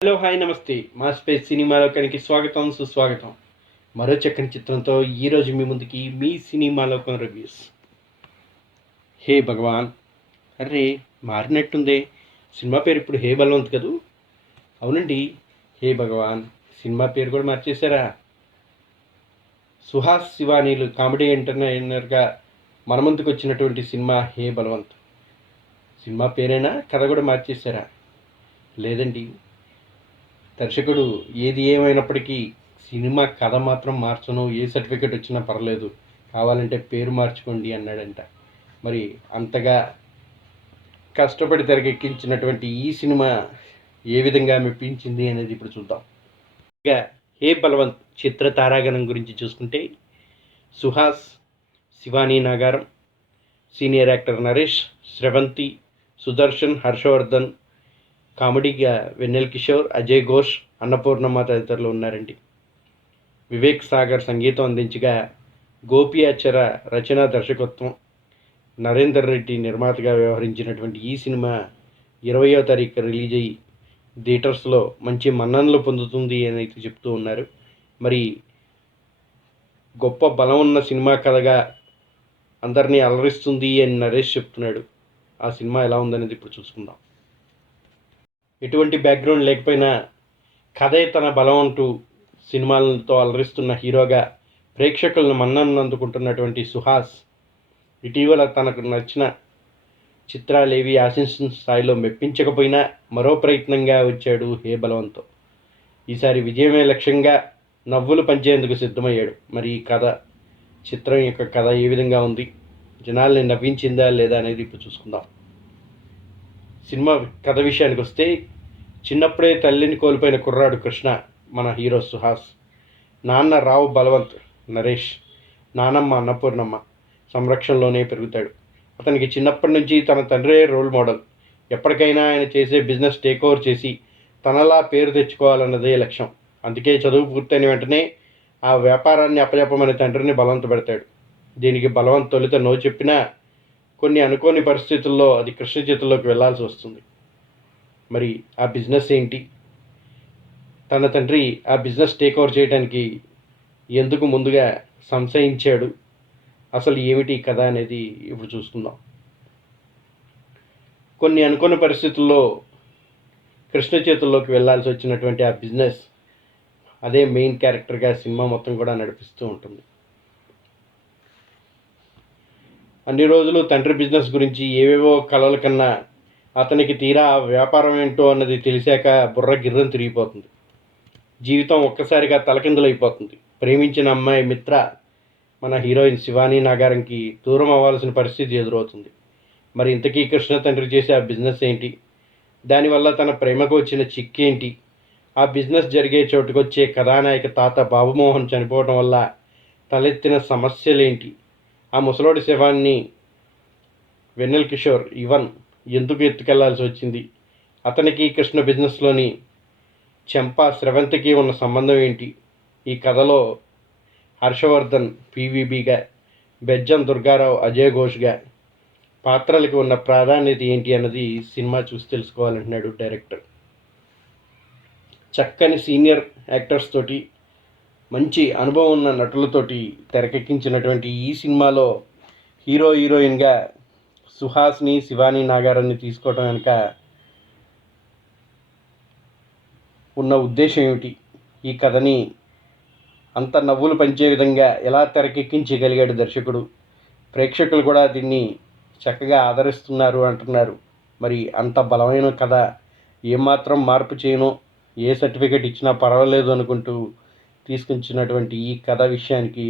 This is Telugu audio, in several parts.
హలో హాయ్ నమస్తే మా స్పేస్ సినిమాలోకానికి స్వాగతం సుస్వాగతం. మరో చక్కని చిత్రంతో ఈరోజు మీ ముందుకి మీ సినిమాలోకం రివ్యూస్. హే భగవాన్, అరే మారినట్టుందే సినిమా పేరు. ఇప్పుడు హే బలవంత్ కదూ? అవునండి, హే భగవాన్ సినిమా పేరు కూడా మార్చేశారా? సుహాస్ శివానీలు కామెడీ ఎంటర్టైనర్గా మన ముందుకు వచ్చినటువంటి సినిమా హే బలవంత్. సినిమా పేరైనా కథ కూడా మార్చేశారా? లేదండి, దర్శకుడు ఏది ఏమైనప్పటికీ సినిమా కథ మాత్రం మార్చను, ఏ సర్టిఫికెట్ వచ్చినా పర్లేదు, కావాలంటే పేరు మార్చుకోండి అన్నాడంట. మరి అంతగా కష్టపడి తెరకెక్కించినటువంటి ఈ సినిమా ఏ విధంగా మెప్పించింది అనేది ఇప్పుడు చూద్దాం. ఇక హే బలవంత్ చిత్ర తారాగణం గురించి చూసుకుంటే సుహాస్, శివానీ నాగారం, సీనియర్ యాక్టర్ నరేష్, స్రవంతి, సుదర్శన్, హర్షవర్ధన్, కామెడీగా వెన్నెల్ కిషోర్, అజయ్ ఘోష్, అన్నపూర్ణమ్మ తదితరులు ఉన్నారండి. వివేక్ సాగర్ సంగీతం అందించగా, గోపి ఆచార రచన దర్శకత్వం, నరేందర్ రెడ్డి నిర్మాతగా వ్యవహరించినటువంటి ఈ సినిమా 20వ తారీఖు రిలీజ్ అయ్యి థియేటర్స్లో మంచి మన్ననలు పొందుతుంది అని అయితే చెప్తూ ఉన్నారు. మరి గొప్ప బలం ఉన్న సినిమా కథగా అందరినీ అలరిస్తుంది అని నరేష్ చెప్తున్నాడు. ఆ సినిమా ఎలా ఉందనేది ఇప్పుడు చూసుకుందాం. ఎటువంటి బ్యాక్గ్రౌండ్ లేకపోయినా కథే తన బలం అంటూ సినిమాలతో అలరిస్తున్న హీరోగా ప్రేక్షకులను మన్ననలు అందుకుంటున్నటువంటి సుహాస్ ఇటీవల తనకు నచ్చిన చిత్రాలేవి ఆశించిన స్థాయిలో మెప్పించకపోయినా మరో ప్రయత్నంగా వచ్చాడు హే బలవంతో. ఈసారి విజయమే లక్ష్యంగా నవ్వులు పంచేందుకు సిద్ధమయ్యాడు. మరి ఈ చిత్రం యొక్క కథ ఏ విధంగా ఉంది, జనాల్ని నవ్వించిందా లేదా అనేది ఇప్పుడు చూసుకుందాం. సినిమా కథ విషయానికి వస్తే, చిన్నప్పుడే తల్లిని కోల్పోయిన కుర్రాడు కృష్ణ మన హీరో సుహాస్, నాన్న రావు బలవంత్ నరేష్, నానమ్మ అన్నపూర్ణమ్మ సంరక్షణలోనే పెరుగుతాడు. అతనికి చిన్నప్పటి నుంచి తన తండ్రే రోల్ మోడల్. ఎప్పటికైనా ఆయన చేసే బిజినెస్ టేక్ ఓవర్ చేసి తనలా పేరు తెచ్చుకోవాలన్నదే లక్ష్యం. అందుకే చదువు పూర్తయిన వెంటనే ఆ వ్యాపారాన్ని అప్పచెప్పమని తండ్రిని బలవంత పెడతాడు. దీనికి బలవంత్ తొలుత నో చెప్పినా కొన్ని అనుకోని పరిస్థితుల్లో అది కృష్ణ చేతుల్లోకి వెళ్లాల్సి వస్తుంది. మరి ఆ బిజినెస్ ఏంటి, తన తండ్రి ఆ బిజినెస్ టేక్ ఓవర్ చేయడానికి ఎందుకు ముందుగా సంశయించాడు, అసలు ఏమిటి కథ అనేది ఇప్పుడు చూసుకుందాం. కొన్ని అనుకోని పరిస్థితుల్లో కృష్ణ చేతుల్లోకి వెళ్లాల్సి వచ్చినటువంటి ఆ బిజినెస్ అదే మెయిన్ క్యారెక్టర్గా సినిమా మొత్తం కూడా నడిపిస్తూ ఉంటుంది. అన్ని రోజులు తండ్రి బిజినెస్ గురించి ఏవేవో కలల కన్నా అతనికి తీరా వ్యాపారం ఏంటో అన్నది తెలిసాక బుర్ర గిర్రం తిరిగిపోతుంది. జీవితం ఒక్కసారిగా తలకిందులైపోతుంది. ప్రేమించిన అమ్మాయి మిత్ర మన హీరోయిన్ శివానీ నాగారంకి దూరం అవ్వాల్సిన పరిస్థితి ఎదురవుతుంది. మరి ఇంతకీ కృష్ణ తండ్రి చేసే ఆ బిజినెస్ ఏంటి, దానివల్ల తన ప్రేమకు వచ్చిన చిక్కేంటి, ఆ బిజినెస్ జరిగే చోటుకొచ్చే కథానాయక తాత బాబుమోహన్ చనిపోవడం వల్ల తలెత్తిన సమస్యలేంటి, ఆ ముసలోడి శవాన్ని వెన్నెల్ కిషోర్ ఇవన్ ఎందుకు ఎత్తుకెళ్లాల్సి వచ్చింది, అతనికి కృష్ణ బిజినెస్లోని చెంపా స్రవంతికి ఉన్న సంబంధం ఏంటి, ఈ కథలో హర్షవర్ధన్ పీవీబీగా, బెజ్జం దుర్గారావు అజయ్ ఘోష్గా పాత్రలకు ఉన్న ప్రాధాన్యత ఏంటి అన్నది సినిమా చూసి తెలుసుకోవాలంటున్నాడు డైరెక్టర్. చక్కని సీనియర్ యాక్టర్స్ తోటి, మంచి అనుభవం ఉన్న నటులతోటి తెరకెక్కించినటువంటి ఈ సినిమాలో హీరో హీరోయిన్గా సుహాస్ని, శివానీ నాగారాన్ని తీసుకోవడం వెనుక ఉన్న ఉద్దేశం ఏమిటి, ఈ కథని అంత నవ్వులు పంచే విధంగా ఎలా తెరకెక్కించగలిగాడు దర్శకుడు, ప్రేక్షకులు కూడా దీన్ని చక్కగా ఆదరిస్తున్నారు అంటున్నారు. మరి అంత బలమైన కథ ఏమాత్రం మార్పు చేయను, ఏ సర్టిఫికెట్ ఇచ్చినా పర్వాలేదు అనుకుంటూ తీసుకొచ్చినటువంటి ఈ కథ విషయానికి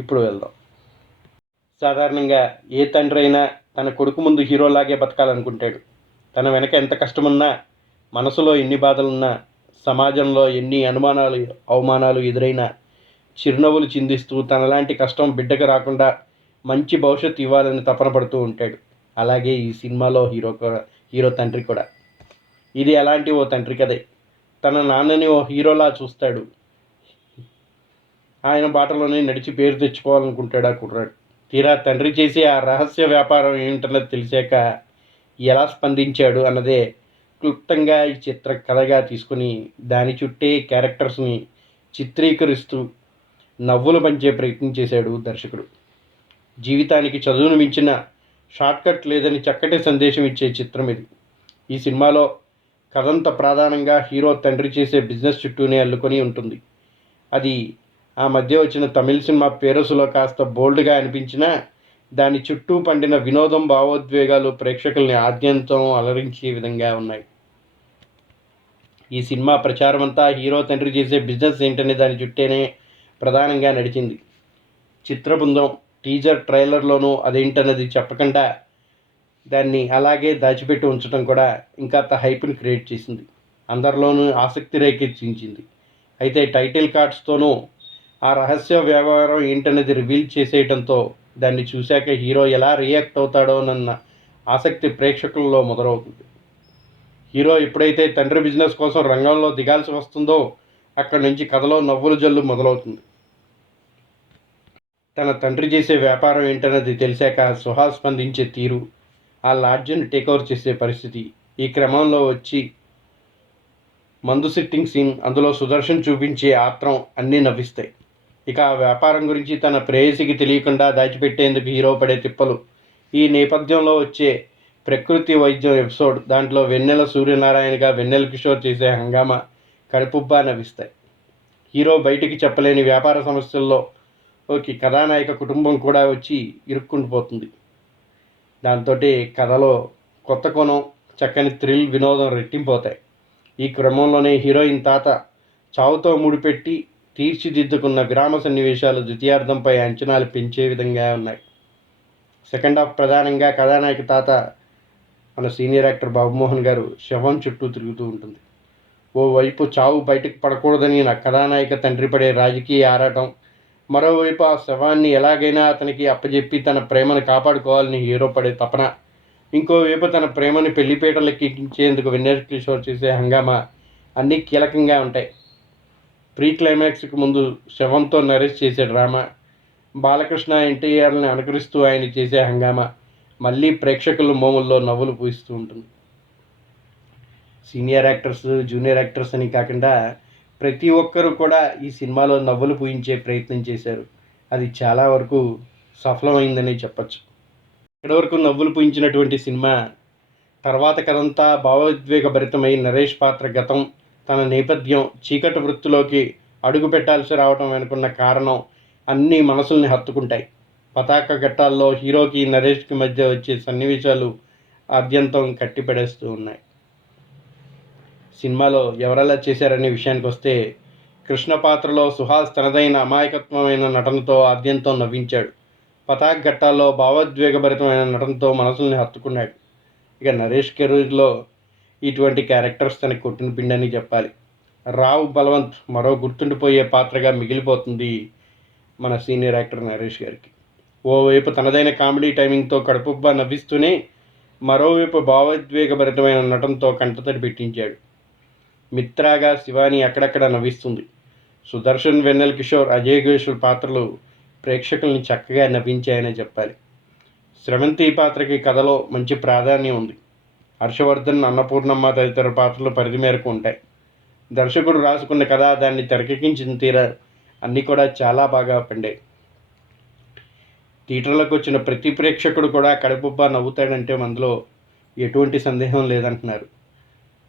ఇప్పుడు వెళ్దాం. సాధారణంగా ఏ తండ్రి అయినా తన కొడుకు ముందు హీరోలాగే బతకాలనుకుంటాడు. తన వెనక ఎంత కష్టమున్నా, మనసులో ఎన్ని బాధలున్నా, సమాజంలో ఎన్ని అనుమానాలు అవమానాలు ఎదురైనా చిరునవ్వులు చిందిస్తూ తనలాంటి కష్టం బిడ్డకు రాకుండా మంచి భవిష్యత్తు ఇవ్వాలని తపన పడుతూ ఉంటాడు. అలాగే ఈ సినిమాలో హీరో తండ్రి కూడా. ఇది అలాంటి ఓ తండ్రి కదే. తన నాన్నని ఓ హీరోలా చూస్తాడు. ఆయన బాటలోనే నడిచి పేరు తెచ్చుకోవాలనుకుంటాడు ఆ కుర్రాడు. తీరా తండ్రి చేసే ఆ రహస్య వ్యాపారం ఏమిటన్నది తెలిసాక ఎలా స్పందించాడు అన్నదే క్లుప్తంగా ఈ చిత్ర కథగా తీసుకుని దాని చుట్టే క్యారెక్టర్స్ని చిత్రీకరిస్తూ నవ్వులు పంచే ప్రయత్నం చేశాడు దర్శకుడు. జీవితానికి చదువును మించిన షార్ట్కట్ లేదని చక్కటి సందేశం ఇచ్చే చిత్రం ఇది. ఈ సినిమాలో కథంత ప్రధానంగా హీరో తండ్రి చేసే బిజినెస్ చుట్టూనే అల్లుకొని ఉంటుంది. అది ఆ మధ్య వచ్చిన తమిళ సినిమా పేరసులో కాస్త బోల్డ్గా అనిపించినా దాని చుట్టూ పండిన వినోదం, భావోద్వేగాలు ప్రేక్షకుల్ని ఆద్యంతం అలరించే విధంగా ఉన్నాయి. ఈ సినిమా ప్రచారం అంతా హీరో తండ్రి చేసే బిజినెస్ ఏంటనే దాని చుట్టేనే ప్రధానంగా నడిచింది. చిత్ర బృందం టీజర్ ట్రైలర్లోనూ అదేంటన్నది చెప్పకుండా దాన్ని అలాగే దాచిపెట్టి ఉంచడం కూడా ఇంకా హైప్ని క్రియేట్ చేసింది, అందరిలోనూ ఆసక్తి రేకెత్తించింది. అయితే టైటిల్ కార్డ్స్తోనూ ఆ రహస్య వ్యవహారం ఏంటనేది రివీల్ చేసేయడంతో దాన్ని చూశాక హీరో ఎలా రియాక్ట్ అవుతాడోనన్న ఆసక్తి ప్రేక్షకుల్లో మొదలవుతుంది. హీరో ఎప్పుడైతే తండ్రి బిజినెస్ కోసం రంగంలో దిగాల్సి వస్తుందో అక్కడి నుంచి కథలో నవ్వుల జల్లు మొదలవుతుంది. తన తండ్రి చేసే వ్యాపారం ఏంటన్నది తెలిసాక సుహాస్ స్పందించే తీరు, ఆ లాడ్జ్ని టేక్ఓవర్ చేసే పరిస్థితి, ఈ క్రమంలో వచ్చి మందు సిట్టింగ్ సీన్, అందులో సుదర్శన్ చూపించే ఆత్రం అన్నీ నవ్విస్తాయి. ఇక ఆ వ్యాపారం గురించి తన ప్రేయసికి తెలియకుండా దాచిపెట్టేందుకు హీరో పడే తిప్పలు, ఈ నేపథ్యంలో వచ్చే ప్రకృతి వైద్యం ఎపిసోడ్, దాంట్లో వెన్నెల సూర్యనారాయణగా వెన్నెల కిషోర్ చేసే హంగామా కడుపుబ్బా నవ్విస్తాయి. హీరో బయటికి చెప్పలేని వ్యాపార సమస్యల్లో కథానాయక కుటుంబం కూడా వచ్చి ఇరుక్కుండిపోతుంది. దాంతో కథలో కొత్త కోణం, చక్కని థ్రిల్, వినోదం రెట్టింపోతాయి. ఈ క్రమంలోనే హీరోయిన్ తాత చావుతో ముడిపెట్టి తీర్చిదిద్దుకున్న విరామ సన్నివేశాలు ద్వితీయార్థంపై అంచనాలు పెంచే విధంగా ఉన్నాయి. సెకండ్ హాఫ్ ప్రధానంగా కథానాయక తాత మన సీనియర్ యాక్టర్ బాబుమోహన్ గారు శవం చుట్టూ తిరుగుతూ ఉంటుంది. ఓవైపు చావు బయటకు పడకూడదని నా కథానాయక తండ్రి పడే రాజకీయ ఆరాటం, మరోవైపు ఆ శవాన్ని ఎలాగైనా అతనికి అప్పజెప్పి తన ప్రేమను కాపాడుకోవాలని హీరో పడే తపన, ఇంకోవైపు తన ప్రేమని పెళ్లిపీటలెక్కించేందుకు వెన్నెల కిషోర్ చేసే హంగామా అన్నీ కీలకంగా ఉంటాయి. ప్రీ క్లైమాక్స్కి ముందు శవంతో నరేష్ చేసే డ్రామా, బాలకృష్ణ ఎన్టీఆర్ని అనుకరిస్తూ ఆయన చేసే హంగామా మళ్ళీ ప్రేక్షకుల మోముల్లో నవ్వులు పూయిస్తూ ఉంటుంది. సీనియర్ యాక్టర్స్, జూనియర్ యాక్టర్స్ అని కాకుండా ప్రతి ఒక్కరూ కూడా ఈ సినిమాలో నవ్వులు పూయించే ప్రయత్నం చేశారు. అది చాలా వరకు సఫలమైందని చెప్పచ్చు. ఇక్కడి వరకు నవ్వులు పూయించినటువంటి సినిమా తర్వాత కథంతా భావోద్వేగభరితమై నరేష్ పాత్ర గతం, తన నేపథ్యం, చీకటి వృత్తిలోకి అడుగు పెట్టాల్సి రావడం వెనుకున్న కారణం అన్నీ మనసుల్ని హత్తుకుంటాయి. పతాక ఘట్టాల్లో హీరోకి నరేష్కి మధ్య వచ్చే సన్నివేశాలు ఆద్యంతం కట్టిపడేస్తూ ఉన్నాయి. సినిమాలో ఎవరెలా చేశారనే విషయానికి వస్తే, కృష్ణ పాత్రలో సుహాస్ తనదైన అమాయకత్వమైన నటనతో ఆద్యంతం నవ్వించాడు. పతాక్ ఘట్టాల్లో భావోద్వేగభరితమైన నటనతో మనసుల్ని హత్తుకున్నాడు. ఇక నరేష్ కెరీర్లో ఇటువంటి క్యారెక్టర్స్ తనకి కొట్టిన పిండని చెప్పాలి. రావు బలవంత్ మరో గుర్తుండిపోయే పాత్రగా మిగిలిపోతుంది మన సీనియర్ యాక్టర్ నరేష్ గారికి. ఓవైపు తనదైన కామెడీ టైమింగ్తో కడుపుబ్బా నవ్విస్తూనే మరోవైపు భావోద్వేగభరితమైన నటనతో కంటతడి పెట్టించాడు. మిత్రాగా శివాని అక్కడక్కడ నవ్విస్తుంది. సుదర్శన్, వెన్నెల కిషోర్, అజయ్ ఘోషుల్ పాత్రలు ప్రేక్షకుల్ని చక్కగా నవ్వించాయనే చెప్పాలి. స్రవంతి పాత్రకి కథలో మంచి ప్రాధాన్యం ఉంది. హర్షవర్ధన్, అన్నపూర్ణమ్మ తదితర పాత్రలు పరిధి మేరకు ఉంటాయి. దర్శకుడు రాసుకున్న కథ, దాన్ని తెరకెక్కించిన తీర అన్నీ కూడా చాలా బాగా పండాయి. థియేటర్లకు వచ్చిన ప్రతి ప్రేక్షకుడు కూడా కడుపుబ్బా నవ్వుతాడంటే అందులో ఎటువంటి సందేహం లేదంటున్నారు.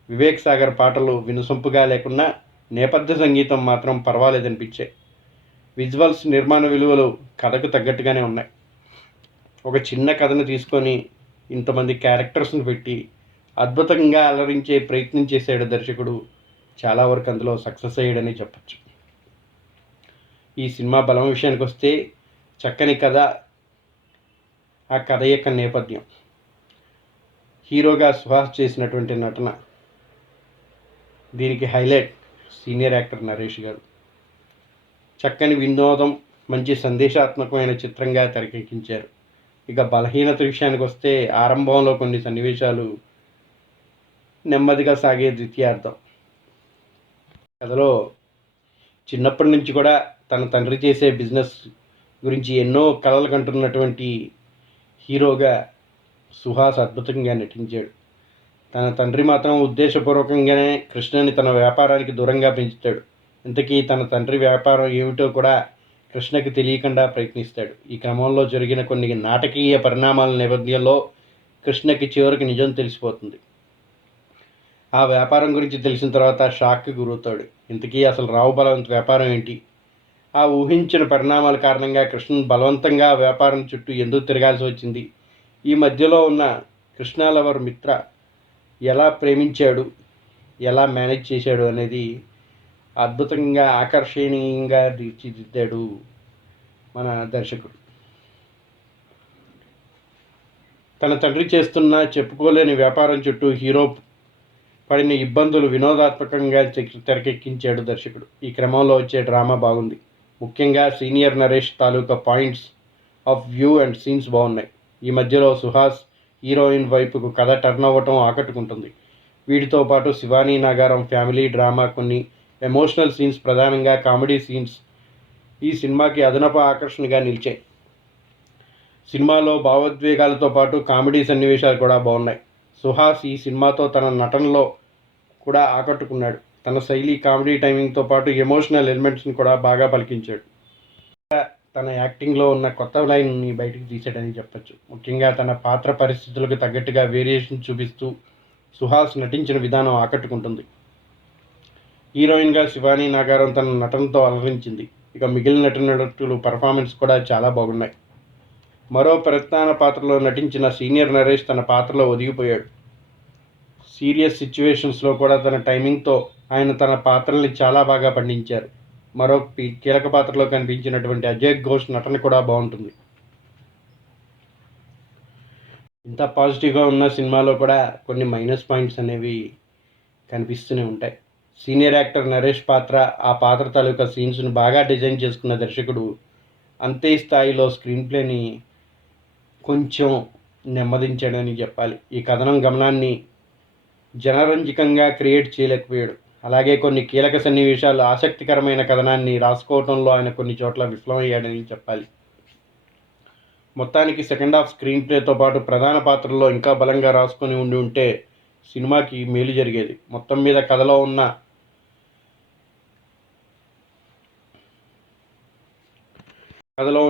వివేక్ సాగర్ పాటలు వినసొంపుగా లేకున్నా నేపథ్య సంగీతం మాత్రం పర్వాలేదనిపించాయి. విజువల్స్, నిర్మాణ విలువలు కథకు తగ్గట్టుగానే ఉన్నాయి. ఒక చిన్న కథను తీసుకొని ఇంతమంది క్యారెక్టర్స్ని పెట్టి అద్భుతంగా అలరించే ప్రయత్నం చేశాడు దర్శకుడు. చాలా వరకు అందులో సక్సెస్ అయ్యాడని చెప్పచ్చు. ఈ సినిమా బలం విషయానికి వస్తే, చక్కని కథ, ఆ కథ యొక్క నేపథ్యం, హీరోగా సుహాస్ చేసినటువంటి నటన, దీనికి హైలైట్ సీనియర్ యాక్టర్ నరేష్ గారు. చక్కని వినోదం, మంచి సందేశాత్మకమైన చిత్రంగా తెరకెక్కించారు. ఇక బలహీనత విషయానికి వస్తే, ఆరంభంలో కొన్ని సన్నివేశాలు, నెమ్మదిగా సాగే ద్వితీయార్థం. కథలో చిన్నప్పటి నుంచి కూడా తన తండ్రి చేసే బిజినెస్ గురించి ఎన్నో కలలు కంటున్నటువంటి హీరోగా సుహాస్ అద్భుతంగా నటించాడు. తన తండ్రి మాత్రం ఉద్దేశపూర్వకంగానే కృష్ణని తన వ్యాపారానికి దూరంగా పెంచుతాడు. ఇంతకీ తన తండ్రి వ్యాపారం ఏమిటో కూడా కృష్ణకి తెలియకుండా ప్రయత్నిస్తాడు. ఈ క్రమంలో జరిగిన కొన్ని నాటకీయ పరిణామాల నేపథ్యంలో కృష్ణకి చివరికి నిజం తెలిసిపోతుంది. ఆ వ్యాపారం గురించి తెలిసిన తర్వాత షాక్కి గురవుతాడు. ఇంతకీ అసలు రావు బలవంత్ వ్యాపారం ఏంటి? ఆ ఊహించిన పరిణామాల కారణంగా కృష్ణ బలవంతంగా వ్యాపారం చుట్టూ ఎందుకు తిరగాల్సి వచ్చింది? ఈ మధ్యలో ఉన్న కృష్ణ లవర్ మిత్ర ఎలా ప్రేమించాడు, ఎలా మేనేజ్ చేశాడు అనేది అద్భుతంగా ఆకర్షణీయంగా తీర్చిదిద్దాడు మన దర్శకుడు. తన తండ్రి చేస్తున్న చెప్పుకోలేని వ్యాపారం చుట్టూ హీరో పడిన ఇబ్బందులు వినోదాత్మకంగా తెరకెక్కించాడు దర్శకుడు. ఈ క్రమంలో వచ్చే డ్రామా బాగుంది. ముఖ్యంగా senior Naresh taluka points of view and scenes బాగున్నాయి. ఈ మధ్యలో సుహాస్ హీరోయిన్ వైపుకు కథ టర్న్ అవ్వటం ఆకట్టుకుంటుంది. వీటితో పాటు శివానీ నాగారం ఫ్యామిలీ డ్రామా, కొన్ని ఎమోషనల్ సీన్స్, ప్రధానంగా కామెడీ సీన్స్ ఈ సినిమాకి అదనపు ఆకర్షణగా నిలిచాయి. సినిమాలో భావోద్వేగాలతో పాటు కామెడీ సన్నివేశాలు కూడా బాగున్నాయి. సుహాస్ ఈ సినిమాతో తన నటనలో కూడా ఆకట్టుకున్నాడు. తన శైలి, కామెడీ టైమింగ్తో పాటు ఎమోషనల్ ఎలిమెంట్స్ని కూడా బాగా పలికించాడు. తన యాక్టింగ్లో ఉన్న కొత్త లైన్ని బయటకు తీసాడని చెప్పచ్చు. ముఖ్యంగా తన పాత్ర పరిస్థితులకు తగ్గట్టుగా వేరియేషన్ చూపిస్తూ సుహాస్ నటించిన విధానం ఆకట్టుకుంటుంది. హీరోయిన్గా శివానీ నాగారం తన నటనతో అలరించింది. ఇక మిగిలిన నటులు పర్ఫార్మెన్స్ కూడా చాలా బాగున్నాయి. మరో ప్రధాన పాత్రలో నటించిన సీనియర్ నరేష్ తన పాత్రలో ఒదిగిపోయాడు. సీరియస్ సిచ్యువేషన్స్లో కూడా తన టైమింగ్తో ఆయన తన పాత్రల్ని చాలా బాగా పండించారు. మరో కీలక పాత్రలో కనిపించినటువంటి అజయ్ ఘోష్ నటన కూడా బాగుంటుంది. ఇంత పాజిటివ్గా ఉన్న సినిమాలో కూడా కొన్ని మైనస్ పాయింట్స్ అనేవి కనిపిస్తూనే ఉంటాయి. సీనియర్ యాక్టర్ నరేష్ పాత్ర, ఆ పాత్ర తాలూకా సీన్స్ను బాగా డిజైన్ చేసుకున్న దర్శకుడు అంతే స్థాయిలో స్క్రీన్ ప్లేని కొంచెం నెమ్మదించాడని చెప్పాలి. ఈ కథనం గమనాన్ని జనరంజకంగా క్రియేట్ చేయలేకపోయాడు. అలాగే కొన్ని కీలక సన్నివేశాలు, ఆసక్తికరమైన కథనాన్ని రాసుకోవడంలో ఆయన కొన్ని చోట్ల విఫలమయ్యాడని చెప్పాలి. మొత్తానికి సెకండ్ హాఫ్ స్క్రీన్ ప్లేతో పాటు ప్రధాన పాత్రల్లో ఇంకా బలంగా రాసుకొని ఉంటే సినిమాకి మేలు జరిగేది. మొత్తం మీద కథలో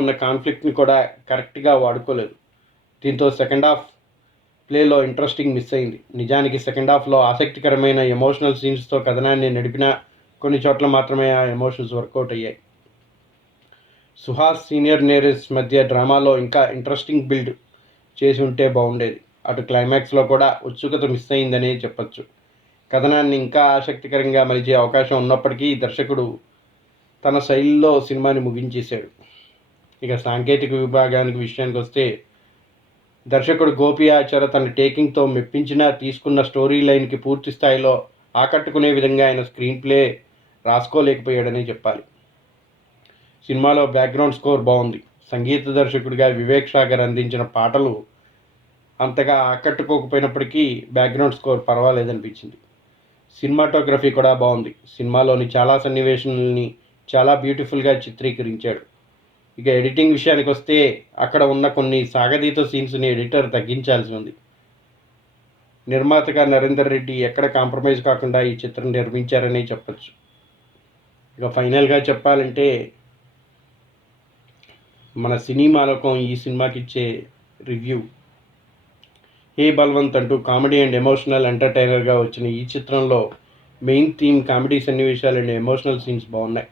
ఉన్న కాన్ఫ్లిక్ట్ని కూడా కరెక్ట్గా వాడుకోలేదు. దీంతో సెకండ్ హాఫ్ ప్లేలో ఇంట్రెస్టింగ్ మిస్ అయింది. నిజానికి సెకండ్ హాఫ్లో ఆసక్తికరమైన ఎమోషనల్ సీన్స్తో కథనాన్ని నడిపిన కొన్ని చోట్ల మాత్రమే ఆ ఎమోషన్స్ వర్కౌట్ అయ్యాయి. సుహాస్ సీనియర్ నరేష్ మధ్య డ్రామాలో ఇంకా ఇంట్రెస్టింగ్ బిల్డ్ చేసి ఉంటే బాగుండేది. అటు క్లైమాక్స్లో కూడా ఉత్సుకత మిస్ అయిందనే చెప్పచ్చు. కథనాన్ని ఇంకా ఆసక్తికరంగా మలిచే అవకాశం ఉన్నప్పటికీ దర్శకుడు తన శైలిలో సినిమాని ముగించేశాడు. ఇక సాంకేతిక విషయానికి వస్తే దర్శకుడు గోపి ఆచార్య తన టేకింగ్తో మెప్పించినా తీసుకున్న స్టోరీ లైన్కి పూర్తి స్థాయిలో ఆకట్టుకునే విధంగా ఆయన స్క్రీన్ ప్లే రాసుకోలేకపోయాడని చెప్పాలి. సినిమాలో బ్యాక్గ్రౌండ్ స్కోర్ బాగుంది. సంగీత దర్శకుడిగా వివేక్ సాగర్ అందించిన పాటలు అంతగా ఆకట్టుకోకపోయినప్పటికీ బ్యాక్గ్రౌండ్ స్కోర్ పర్వాలేదనిపించింది. సినిమాటోగ్రఫీ కూడా బాగుంది. సినిమాలోని చాలా సన్నివేశాలని చాలా బ్యూటిఫుల్గా చిత్రీకరించాడు. ఇక ఎడిటింగ్ విషయానికి వస్తే అక్కడ ఉన్న కొన్ని సాగదీత సీన్స్ని ఎడిటర్ తగ్గించాల్సి ఉంది. నిర్మాతగా నరేందర్ రెడ్డి ఎక్కడ కాంప్రమైజ్ కాకుండా ఈ చిత్రం నిర్మించారని చెప్పచ్చు. ఇక ఫైనల్గా చెప్పాలంటే మన సినిమాలోకం ఈ సినిమాకి ఇచ్చే రివ్యూ, హే బల్వంత్ అంటూ కామెడీ అండ్ ఎమోషనల్ ఎంటర్టైనర్గా వచ్చిన ఈ చిత్రంలో మెయిన్ థీమ్, కామెడీ సన్నివేశాలు అండ్ ఎమోషనల్ సీన్స్ బాగున్నాయి.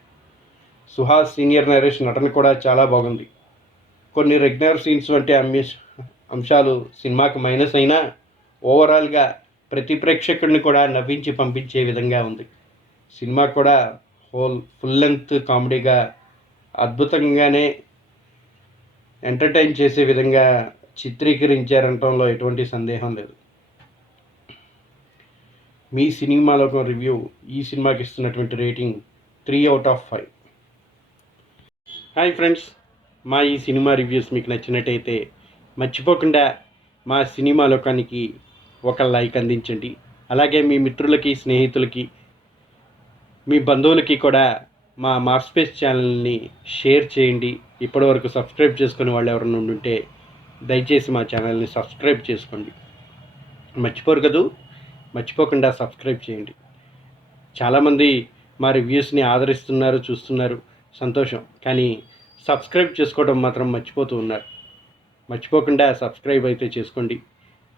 సుహాస్ సీనియర్ నరేష్ నటన కూడా చాలా బాగుంది. కొన్ని రెగ్యులర్ సీన్స్ వంటి అంశాలు సినిమాకి మైనస్ అయినా ఓవరాల్గా ప్రతి ప్రేక్షకుడిని కూడా నవ్వించి పంపించే విధంగా ఉంది. సినిమా కూడా ఫుల్ లెంగ్త్ కామెడీగా అద్భుతంగానే ఎంటర్టైన్ చేసే విధంగా చిత్రీకరించారనటంలో ఎటువంటి సందేహం లేదు. మీ సినిమాలోకం రివ్యూ ఈ సినిమాకి ఇస్తున్నటువంటి రేటింగ్ 3/5. హాయ్ ఫ్రెండ్స్, మా ఈ సినిమా రివ్యూస్ మీకు నచ్చినట్టయితే మర్చిపోకుండా మా సినిమా లోకానికి ఒక లైక్ అందించండి. అలాగే మీ మిత్రులకి, స్నేహితులకి, మీ బంధువులకి కూడా మా మార్స్పేస్ ఛానల్ని షేర్ చేయండి. ఇప్పటివరకు సబ్స్క్రైబ్ చేసుకునే వాళ్ళు ఎవరైనా ఉంటే దయచేసి మా ఛానల్ని సబ్స్క్రైబ్ చేసుకోండి. మర్చిపోరు కదూ, మర్చిపోకుండా సబ్స్క్రైబ్ చేయండి. చాలామంది మా రివ్యూస్ని ఆదరిస్తున్నారు, చూస్తున్నారు, సంతోషం. కానీ సబ్స్క్రైబ్ చేసుకోవడం మాత్రం మర్చిపోతూ ఉన్నారు. మర్చిపోకుండా సబ్స్క్రైబ్ అయితే చేసుకోండి.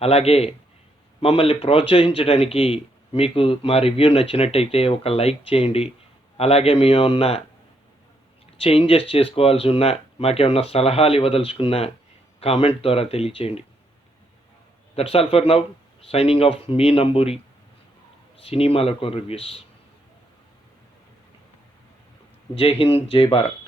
అలాగే మమ్మల్ని ప్రోత్సహించడానికి మీకు మా రివ్యూ నచ్చినట్టయితే ఒక లైక్ చేయండి. అలాగే మేమేమన్నా చేంజెస్ చేసుకోవాల్సి ఉన్నా, మాకేమన్నా సలహాలు ఇవ్వదలుచుకున్న కామెంట్ ద్వారా తెలియచేయండి. That's all for now. Signing off me Namburi, cinema లోకం రివ్యూస్. జై హింద్, జై భారత్.